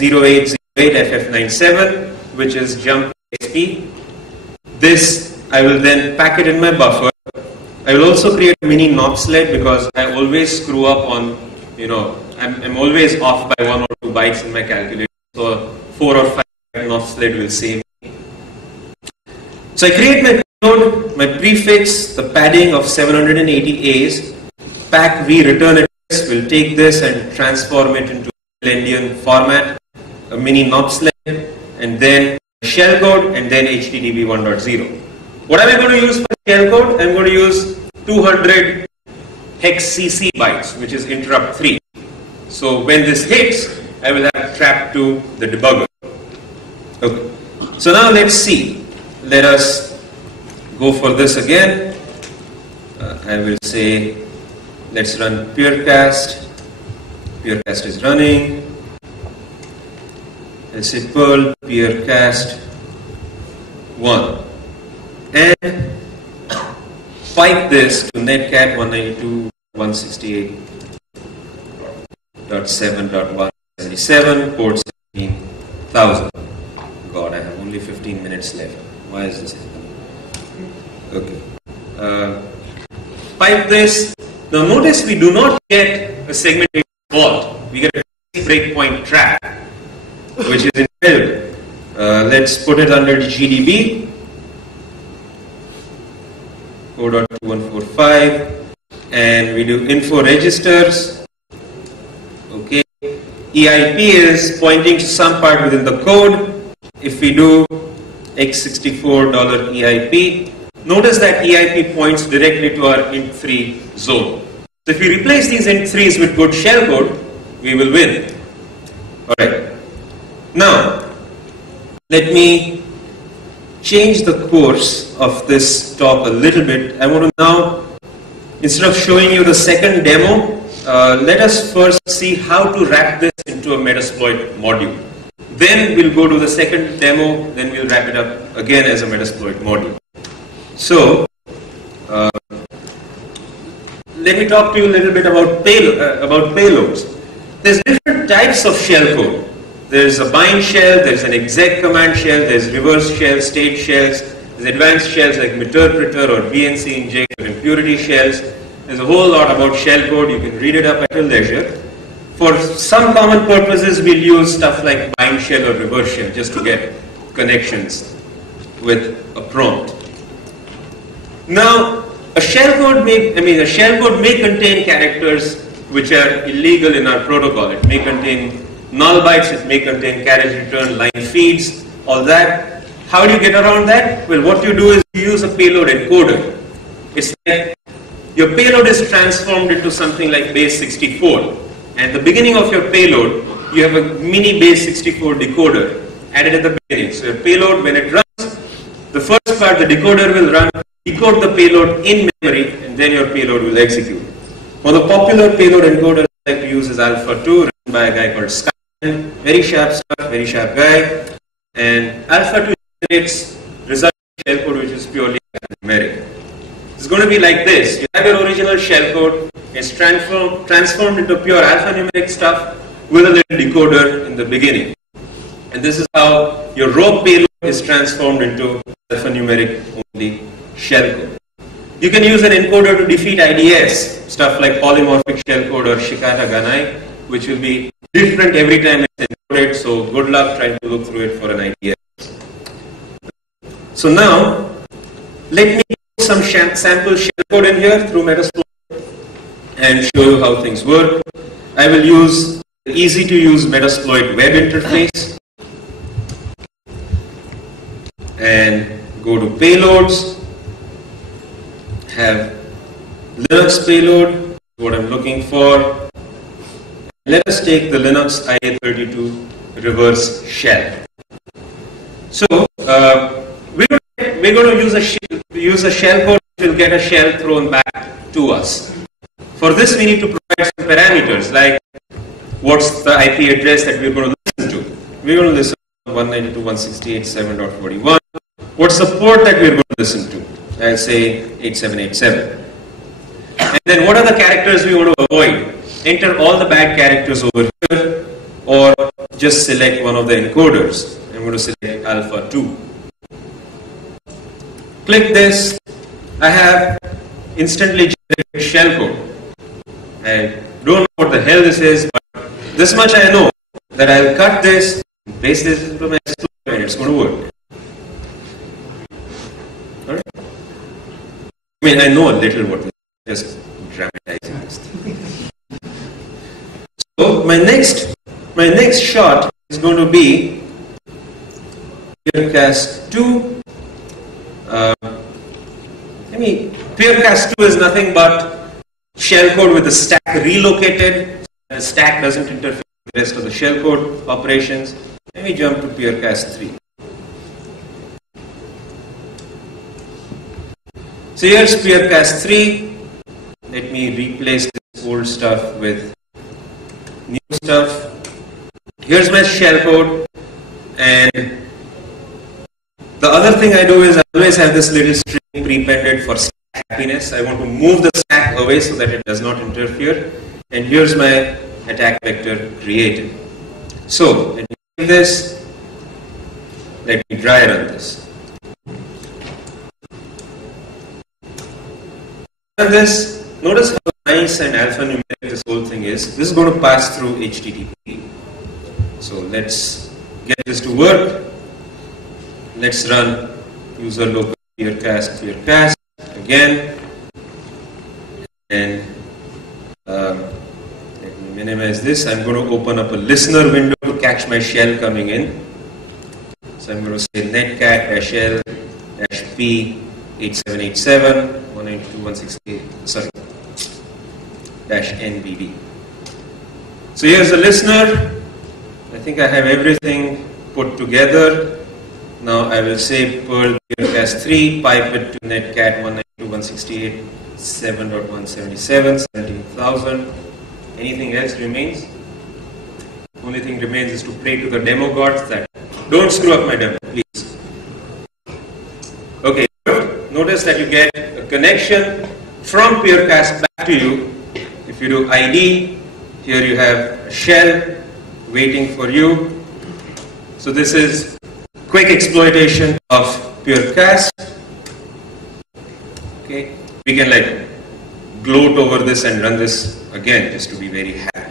0808 FF97, which is jump XP. This I will then pack it in my buffer. I will also create a mini knob sled because I always screw up on, I'm always off by 1 or 2 bytes in my calculator. So 4 or 5 knob sled will save me. So I create my payload, my prefix, the padding of 780 A's, pack v return address, will take this and transform it into Endian format, a mini knob sled, and then shellcode, and then HTTP 1.0. What am I going to use for shellcode? I'm going to use 200 hex CC bytes, which is interrupt 3. So when this hits, I will have trap to the debugger. Okay. So now let's see. Let us go for this again. I will say, let's run peercast. Peercast is running. Let's say Perl peercast 1. And pipe this to netcat 192.168.7.177, port 17,000. God, I have only 15 minutes left. Why is this happening? Okay. Pipe this. Now notice we do not get a segmentation fault. We get a breakpoint trap, which is invalid. Let's put it under GDB. 4.2145, and we do info registers. Okay. EIP is pointing to some part within the code. If we do x64 $EIP, notice that EIP points directly to our int3 zone. So if we replace these int3s with good shellcode, we will win. Alright. Now, let me change the course of this talk a little bit. I want to now, instead of showing you the second demo, let us first see how to wrap this into a Metasploit module. Then we'll go to the second demo, then we'll wrap it up again as a Metasploit module. So, let me talk to you a little bit about payloads. There's different types of shellcode. There's a bind shell, there's an exec command shell, there's reverse shell, state shells, there's advanced shells like meterpreter or VNC inject or impurity shells. There's a whole lot about shellcode. You can read it up at your leisure. For some common purposes, we'll use stuff like bind shell or reverse shell just to get connections with a prompt. Now, a shellcode may contain characters which are illegal in our protocol. It may contain null bytes, it may contain carriage return, line feeds, all that. How do you get around that? Well, what you do is you use a payload encoder. It's like your payload is transformed into something like base 64. At the beginning of your payload, you have a mini base 64 decoder added at the beginning. So your payload, when it runs, the first part, the decoder will run, decode the payload in memory, and then your payload will execute. One of the popular payload encoders I like to use is Alpha 2, written by a guy called Sky. Very sharp stuff, very sharp guy. And Alpha 2 generates result shellcode which is purely numeric. It's going to be like this. You have your original shellcode, it's transformed into pure alphanumeric stuff with a little decoder in the beginning. And this is how your raw payload is transformed into alphanumeric only shellcode. You can use an encoder to defeat IDS, stuff like polymorphic shellcode or Shikata Ganai, which will be different every time it's encoded, so good luck trying to look through it for an idea. So now, let me put some sample shellcode in here through Metasploit and show you how things work. I will use the easy to use Metasploit web interface and go to payloads, have Linux payload, what I'm looking for. Let us take the Linux IA32 reverse shell. So we're going to use a shell code which will get a shell thrown back to us. For this, we need to provide some parameters like what's the IP address that we're going to listen to. We're going to listen to 192.168.7.41. What's the port that we're going to listen to? I'll say 8787. And then what are the characters we want to avoid? Enter all the bad characters over here, or just select one of the encoders. I'm going to select alpha 2. Click this. I have instantly generated shellcode. I don't know what the hell this is, but this much I know, that I'll cut this, paste this into my exploit, and it's going to work. Alright? I mean, I know a little what this is, just dramatizing this thing. So my next shot is going to be Peercast 2. Peercast 2 is nothing but shellcode with the stack relocated. The stack doesn't interfere with the rest of the shellcode operations. Let me jump to Peercast 3. So here's Peercast 3. Let me replace this old stuff with new stuff. Here's my shellcode, and the other thing I do is I always have this little string prepended for stack happiness. I want to move the stack away so that it does not interfere. And here's my attack vector created. So let me save this. Let me dry run this. And this, notice how nice and alphanumeric this whole thing is. This is going to pass through HTTP. So let's get this to work. Let's run user local peercast again, and let me minimize this. I'm going to open up a listener window to catch my shell coming in. So I'm going to say netcat-l -p 8787 192.168 sorry -nbb. So here's the listener. I think I have everything put together. Now I will say Perl Peercast 3, pipe it to netcat 192.168 7.177 17,000. Anything else remains? Only thing remains is to pray to the demo gods that don't screw up my demo, please. Okay, notice that you get a connection from Peercast back to you. If you do ID, here you have a shell waiting for you. So this is quick exploitation of Peercast. Okay, we can like gloat over this and run this again just to be very happy.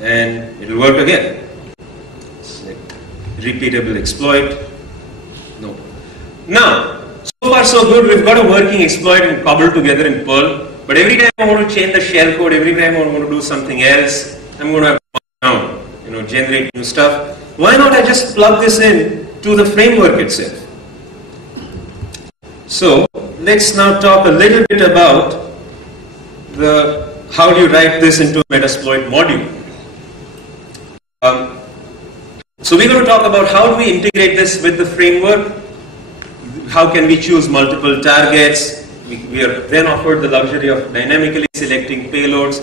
And it'll work again. Like repeatable exploit. No. Now, so far so good. We've got a working exploit and cobbled together in Perl. But every time I want to change the shellcode, every time I want to do something else, I'm going to have to down, generate new stuff. Why not I just plug this in to the framework itself? So let's now talk a little bit about how do you write this into a Metasploit module. So we're going to talk about how do we integrate this with the framework. How can we choose multiple targets? We are then offered the luxury of dynamically selecting payloads,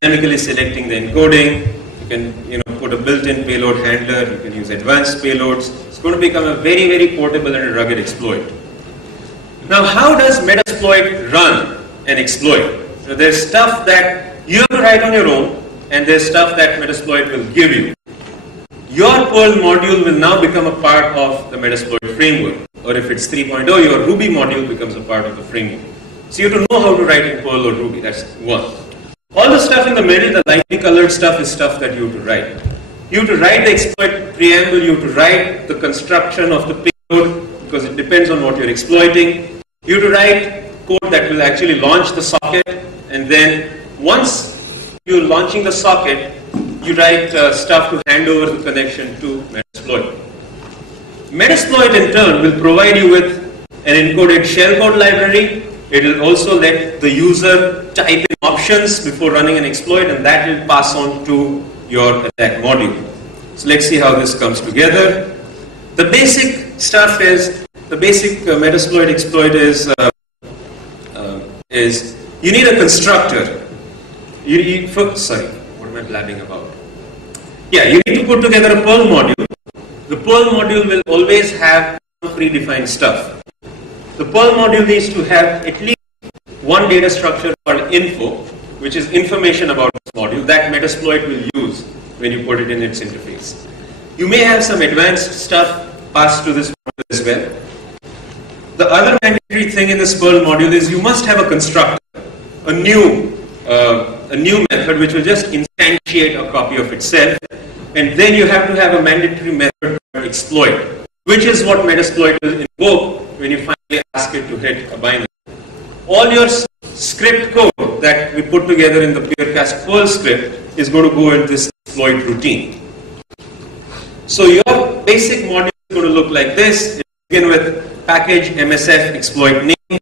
dynamically selecting the encoding. You can put a built-in payload handler. You can use advanced payloads. It's going to become a very, very portable and rugged exploit. Now, how does Metasploit run an exploit? So there's stuff that you have to write on your own, and there's stuff that Metasploit will give you. Your Perl module will now become a part of the Metasploit framework. Or if it's 3.0, your Ruby module becomes a part of the framework. So you have to know how to write in Perl or Ruby. That's one. All the stuff in the middle, the lightly colored stuff, is stuff that you have to write. You have to write the exploit preamble. You have to write the construction of the payload, because it depends on what you're exploiting. You have to write code that will actually launch the socket, and then once you're launching the socket, you write stuff to hand over the connection to Metasploit. Metasploit in turn will provide you with an encoded shellcode library. It will also let the user type in options before running an exploit, and that will pass on to your attack module. So let's see how this comes together. The basic stuff is, the basic Metasploit exploit is you need a constructor. Sorry, what am I blabbing about? Yeah, you need to put together a Perl module. The Perl module will always have predefined stuff. The Perl module needs to have at least one data structure called info, which is information about this module that Metasploit will use when you put it in its interface. You may have some advanced stuff passed to this module as well. The other mandatory thing in this Perl module is you must have a constructor, a new method which will just instantiate a copy of itself, and then you have to have a mandatory method to exploit, which is what Metasploit will invoke when you finally ask it to hit a binary. All your script code that we put together in the PureCast Perl script is going to go into this exploit routine. So your basic module is going to look like this. It begin with package MSF exploit name,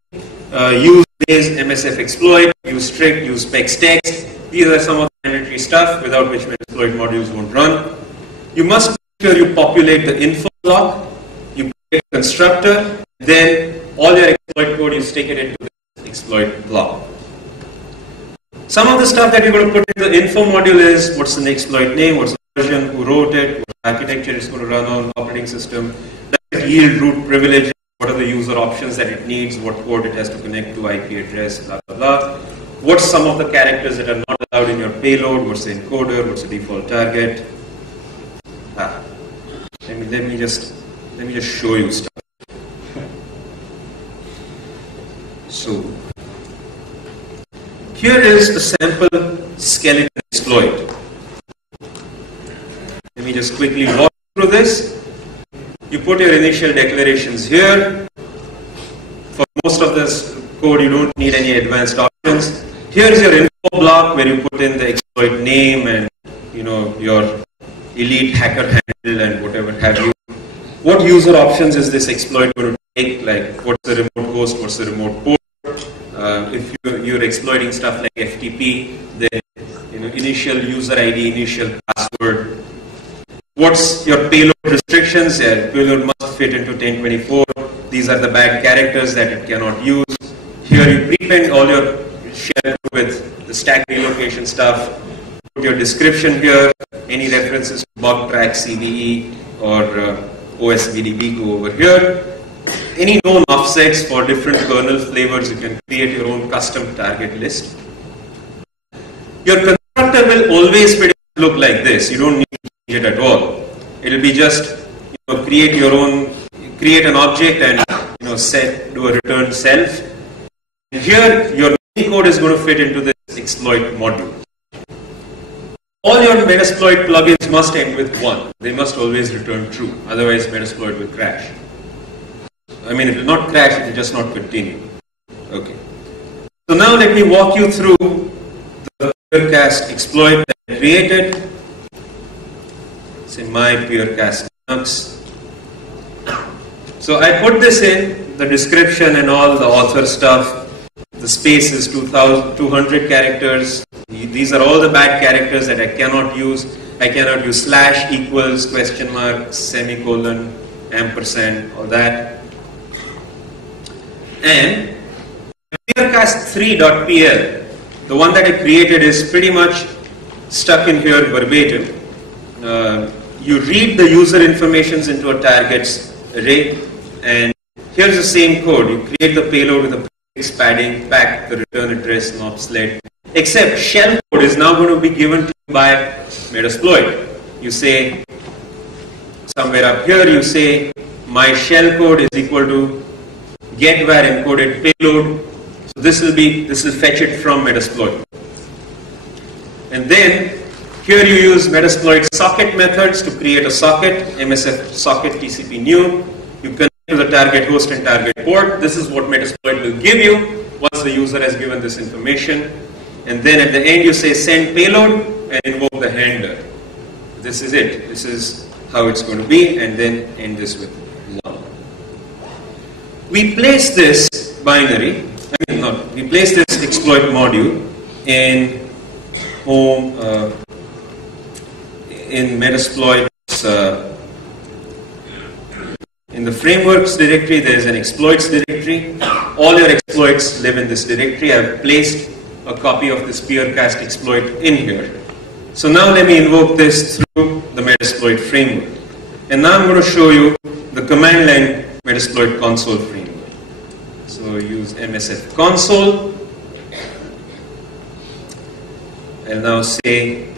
use base MSF exploit, use strict, use specs text. These are some of the mandatory stuff without which Metasploit modules won't run. You must make sure you populate the info block, you create a constructor, then all your exploit code you stick it into the exploit block. Some of the stuff that you're going to put in the info module is what's the exploit name, what's the version, who wrote it, what architecture it's going to run on, operating system, does it yield root privileges, what are the user options that it needs, what port it has to connect to, IP address, blah, blah, blah. What's some of the characters that are not allowed in your payload, what's the encoder, what's the default target. Let me just show you stuff. So, here is a sample skeleton exploit. Let me just quickly walk through this. You put your initial declarations here. For most of this code, you don't need any advanced options. Here's your info block where you put in the exploit name and your elite hacker handle and whatever have you. What user options is this exploit going to take? Like what's the remote host, what's the remote port? If you're exploiting stuff like FTP, then initial user ID, initial password. What's your payload restrictions? Payload must fit into 1024. These are the bad characters that it cannot use. Here you prepend all your shell with the stack relocation stuff. Put your description here. Any references to bug track, CVE, or OSVDB go over here. Any known offsets for different kernel flavors, you can create your own custom target list. Your constructor will always pretty much look like this. You don't need to change it at all. It will be just create an object and do a return self. And here your code is going to fit into this exploit module. All your Metasploit plugins must end with 1. They must always return true. Otherwise Metasploit will crash. I mean, it will not crash, it will just not continue. Okay. So now let me walk you through the PureCast exploit that I created. Say my PureCast Linux. So I put this in, the description and all the author stuff. The space is 200 characters. These are all the bad characters that I cannot use. I cannot use slash, equals, question mark, semicolon, ampersand, all that. And PureCast3.pl, the one that I created, is pretty much stuck in here verbatim. You read the user informations into a targets array, and here's the same code. You create the payload with a prefix padding, pack, the return address, and obsolete. Except shell code is now going to be given to you by Metasploit. You say, somewhere up here, you say, my shell code is equal to get var encoded payload. So this will fetch it from Metasploit. And then here you use Metasploit socket methods to create a socket, MSF socket TCP new. You connect to the target host and target port. This is what Metasploit will give you once the user has given this information. And then at the end you say send payload and invoke the handler. This is it. This is how it's going to be, and then end this with 1. We place this binary, we place this exploit module in home, in Metasploit's, in the frameworks directory there is an exploits directory. All your exploits live in this directory. I have placed a copy of this PureCast exploit in here. So now let me invoke this through the Metasploit framework. And now I'm going to show you the command line Metasploit console framework. So use MSF console. I'll now say